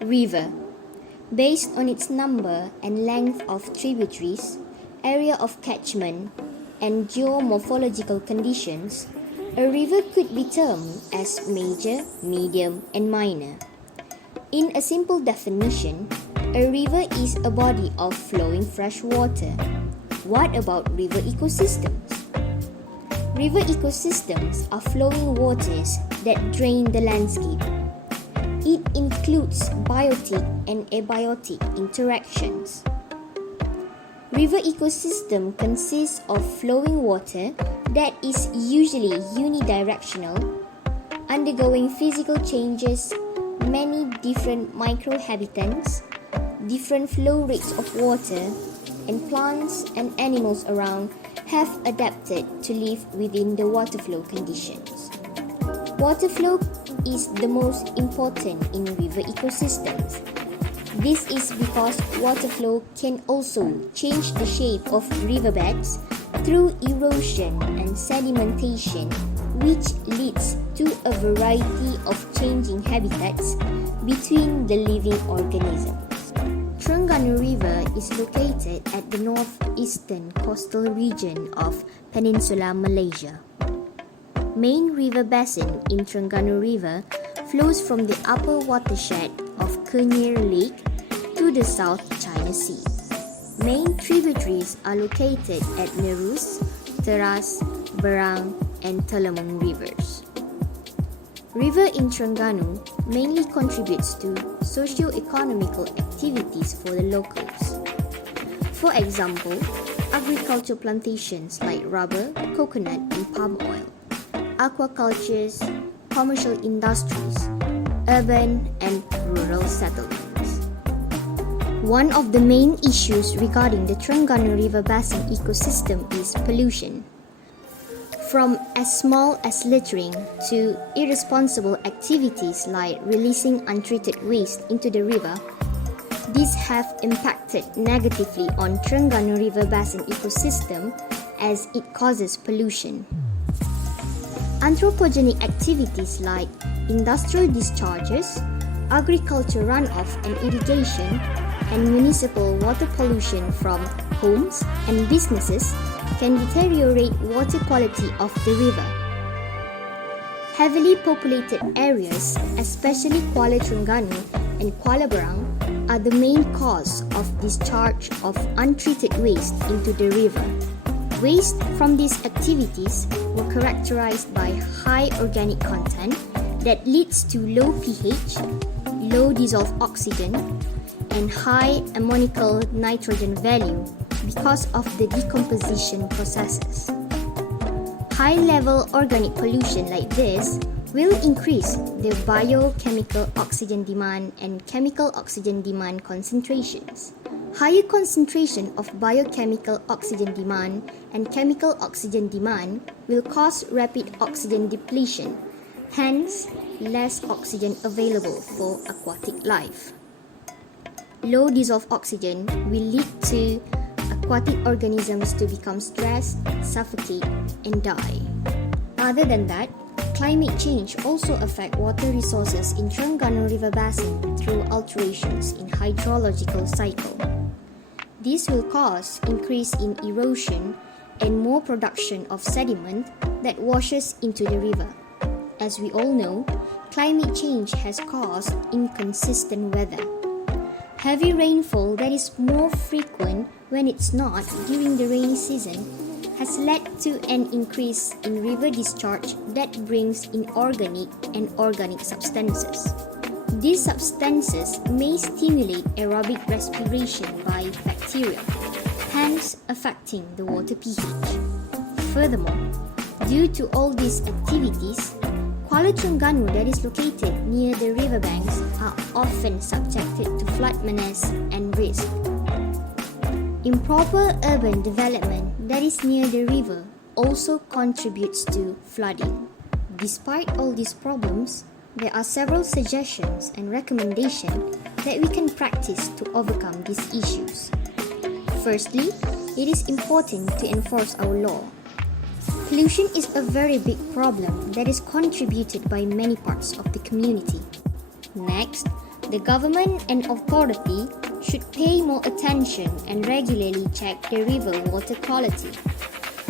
River. Based on its number and length of tributaries, area of catchment, and geomorphological conditions, a river could be termed as major, medium, and minor. In a simple definition, a river is a body of flowing fresh water. What about river ecosystems? River ecosystems are flowing waters that drain the landscape. It includes biotic and abiotic interactions. River ecosystem consists of flowing water that is usually unidirectional, undergoing physical changes, many different microhabitants, different flow rates of water, and plants and animals around have adapted to live within the water flow conditions. Water flow is the most important in river ecosystems. This is because water flow can also change the shape of riverbeds through erosion and sedimentation, which leads to a variety of changing habitats between the living organisms. Terengganu River is located at the northeastern coastal region of Peninsular Malaysia. Main river basin in Terengganu River flows from the upper watershed of Kenyir Lake to the South China Sea. Main tributaries are located at Nerus, Teras, Berang, and Telemung rivers. River in Terengganu mainly contributes to socio-economical activities for the locals. For example, agriculture plantations like rubber, coconut, and palm oil, aquacultures, commercial industries, urban and rural settlements. One of the main issues regarding the Terengganu River Basin ecosystem is pollution. From as small as littering to irresponsible activities like releasing untreated waste into the river, these have impacted negatively on Terengganu River Basin ecosystem as it causes pollution. Anthropogenic activities like industrial discharges, agriculture runoff and irrigation, and municipal water pollution from homes and businesses can deteriorate water quality of the river. Heavily populated areas, especially Kuala Terengganu and Kuala Berang, are the main cause of discharge of untreated waste into the river. Waste from these activities were characterized by high organic content that leads to low pH, low dissolved oxygen, and high ammonical nitrogen value because of the decomposition processes. High-level organic pollution like this will increase the biochemical oxygen demand and chemical oxygen demand concentrations. Higher concentration of biochemical oxygen demand and chemical oxygen demand will cause rapid oxygen depletion, hence less oxygen available for aquatic life. Low dissolved oxygen will lead to aquatic organisms to become stressed, suffocate, and die. Other than that, climate change also affects water resources in Terengganu River Basin through alterations in hydrological cycle. This will cause increase in erosion and more production of sediment that washes into the river. As we all know, climate change has caused inconsistent weather. Heavy rainfall that is more frequent when it's not during the rainy season has led to an increase in river discharge that brings inorganic and organic substances. These substances may stimulate aerobic respiration by bacteria, hence affecting the water pH. Furthermore, due to all these activities, Kuala Terengganu that is located near the riverbanks are often subjected to flood menace and risk. Improper urban development that is near the river also contributes to flooding. Despite all these problems, there are several suggestions and recommendations that we can practice to overcome these issues. Firstly, it is important to enforce our law. Pollution is a very big problem that is contributed by many parts of the community. Next, The government and authority should pay more attention and regularly check the river water quality.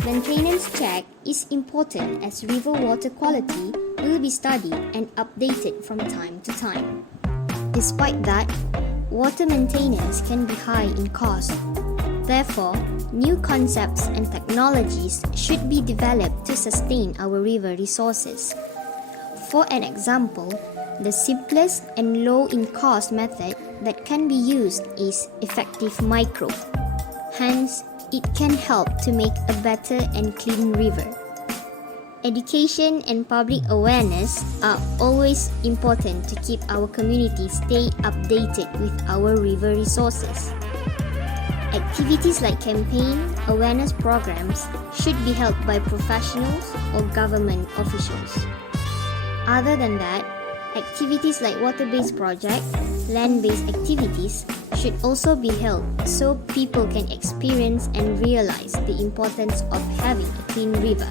Maintenance check is important as river water quality will be studied and updated from time to time. Despite that, water maintenance can be high in cost. Therefore, new concepts and technologies should be developed to sustain our river resources. For an example, the simplest and low-in-cost method that can be used is effective micro. Hence, it can help to make a better and clean river. Education and public awareness are always important to keep our community stay updated with our river resources. Activities like campaign awareness programs should be held by professionals or government officials. Other than that, activities like water-based project, land-based activities should also be held so people can experience and realize the importance of having a clean river.